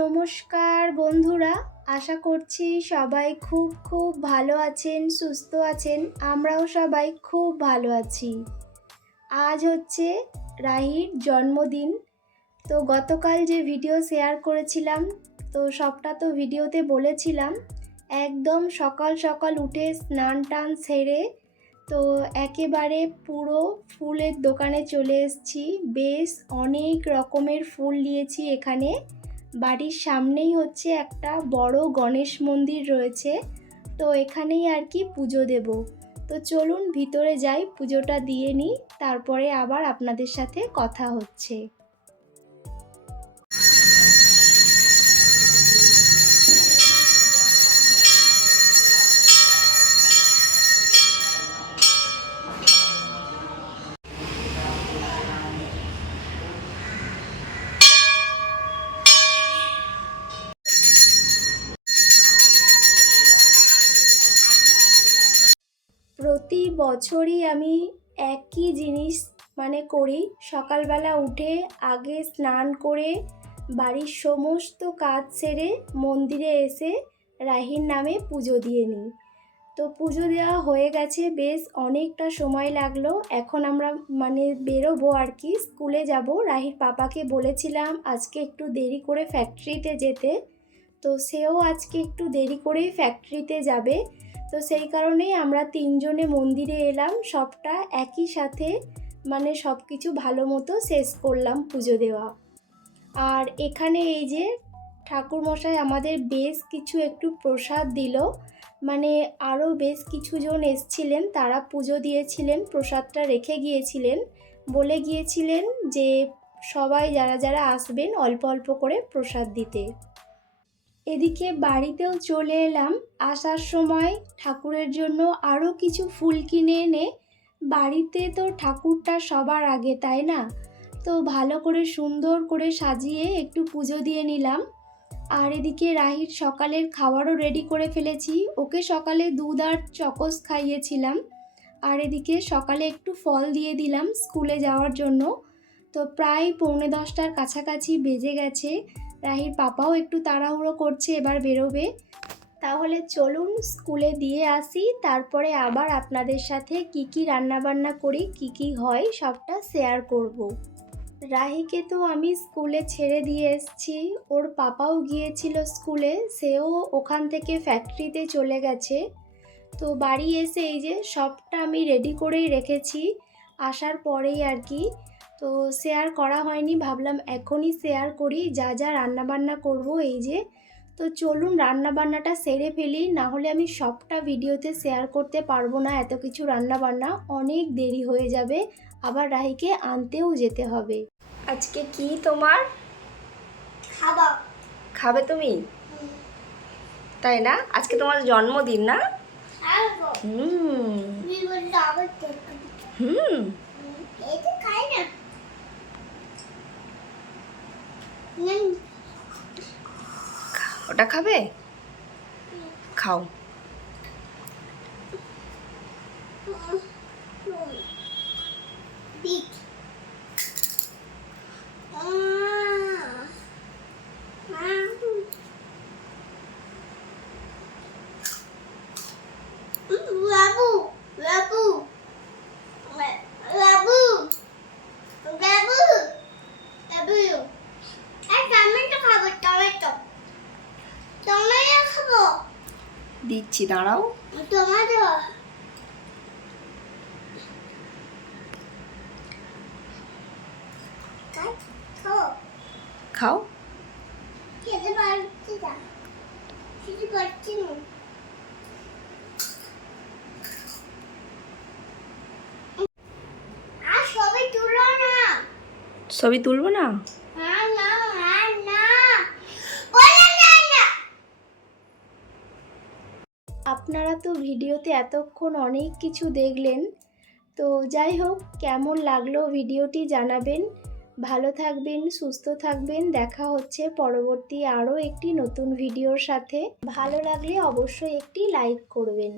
নমস্কার বন্ধুরা, আশা করছি সবাই খুব খুব ভালো আছেন, সুস্থ আছেন, আমরাও সবাই খুব ভালো আছি। আজ হচ্ছে রাহির জন্মদিন, তো গতকাল যে ভিডিও শেয়ার করেছিলাম, তো সবটা তো ভিডিওতে বলেছিলাম। একদম সকাল সকাল উঠে স্নান টান সেরে, তো একেবারে পুরো ফুলের দোকানে চলে এসেছি। বেশ অনেক রকমের ফুল নিয়েছি এখানে। বাড়ির সামনেই হচ্ছে একটা বড় গণেশ মন্দির রয়েছে। তো এখানেই আর কি পুজো দেব। তো চলুন ভিতরে যাই, পুজোটা দিয়ে নিই, তারপরে আবার আপনাদের সাথে কথা হচ্ছে। প্রতি বছরই আমি একই জিনিস মানে করি। সকালবেলা উঠে আগে স্নান করে বাড়ির সমস্ত কাজ সেরে মন্দিরে এসে রাহির নামে পুজো দিয়ে নিই। তো পুজো দেওয়া হয়ে গেছে, বেশ অনেকটা সময় লাগল। এখন আমরা মানে বেরোবো আর কি, স্কুলে যাব। রাহির পাপাকে বলেছিলাম আজকে একটু দেরি করে ফ্যাক্টরিতে যেতে। তো সেও আজকে একটু দেরি করেই ফ্যাক্টরিতে যাবে। তো সেই কারণেই আমরা তিনজনে মন্দিরে এলাম, সবটা একই সাথে মানে সব কিছু ভালো মতো শেষ করলাম পুজো দেওয়া। আর এখানে এই যে ঠাকুরমশাই আমাদের বেশ কিছু একটু প্রসাদ দিল মানে আরও বেশ কিছুজন এসছিলেন, তারা পুজো দিয়েছিলেন, প্রসাদটা রেখে গিয়েছিলেন, বলে গিয়েছিলেন যে সবাই যারা যারা আসবেন অল্প অল্প করে প্রসাদ দিতে। এদিকে বাড়িতেও চলে এলাম। আসার সময় ঠাকুরের জন্য আরও কিছু ফুল কিনে এনে, বাড়িতে তো ঠাকুরটা সবার আগে, তাই না? তো ভালো করে সুন্দর করে সাজিয়ে একটু পুজো দিয়ে নিলাম। আর এদিকে রাহির সকালের খাবারও রেডি করে ফেলেছি। ওকে সকালে দুধ আর চকস খাইয়েছিলাম। আর এদিকে সকালে একটু ফল দিয়ে দিলাম স্কুলে যাওয়ার জন্য। তো প্রায় পৌনে দশটার কাছাকাছি বেজে গেছে। রাহির পাপাও একটু তাড়াহুড়ো করছে, এবার বেরোবে। তাহলে চলুন স্কুলে দিয়ে আসি, তারপরে আবার আপনাদের সাথে কি কি রান্নাবান্না করি, কি কি হয়, সবটা শেয়ার করব। রাহিকে তো আমি স্কুলে ছেড়ে দিয়ে এসছি, ওর পাপাও গিয়েছিল স্কুলে, সেও ওখান থেকে ফ্যাক্টরিতে চলে গেছে। তো বাড়ি এসে এই যে সবটা আমি রেডি করেই রেখেছি, আসার পরেই আর কি। তো শেয়ার করা হয়নি ভাবলাম এখনই শেয়ার করি যা যা রান্নাবান্না করব এই যে। তো চলুন রান্নাবান্নাটা সেরে ফেলি না হলে আমি সবটা ভিডিওতে শেয়ার করতে পারব না এত কিছু রান্নাবান্না অনেক দেরি হয়ে যাবে আবার রাহিকে আনতেও যেতে হবে। আজকে কি তোমার? খাব। খাবে তুমি? তাই না? আজকে তোমার জন্মদিন না? হুম। হুম এই তো খাই না হুম, ওটা খাবে? খাও। দিচ্ছি দাঁড়াও। খাও। ছবি তুলবো না না না বলে না না আপনারা তো ভিডিওতে এতক্ষণ অনেক কিছু দেখলেন। তো যাই হোক, কেমন লাগল ভিডিওটি জানাবেন। ভালো থাকবেন, সুস্থ থাকবেন। দেখা হচ্ছে পরবর্তী আরও একটি নতুন ভিডিওর সাথে। ভালো লাগলে অবশ্যই একটি লাইক করবেন।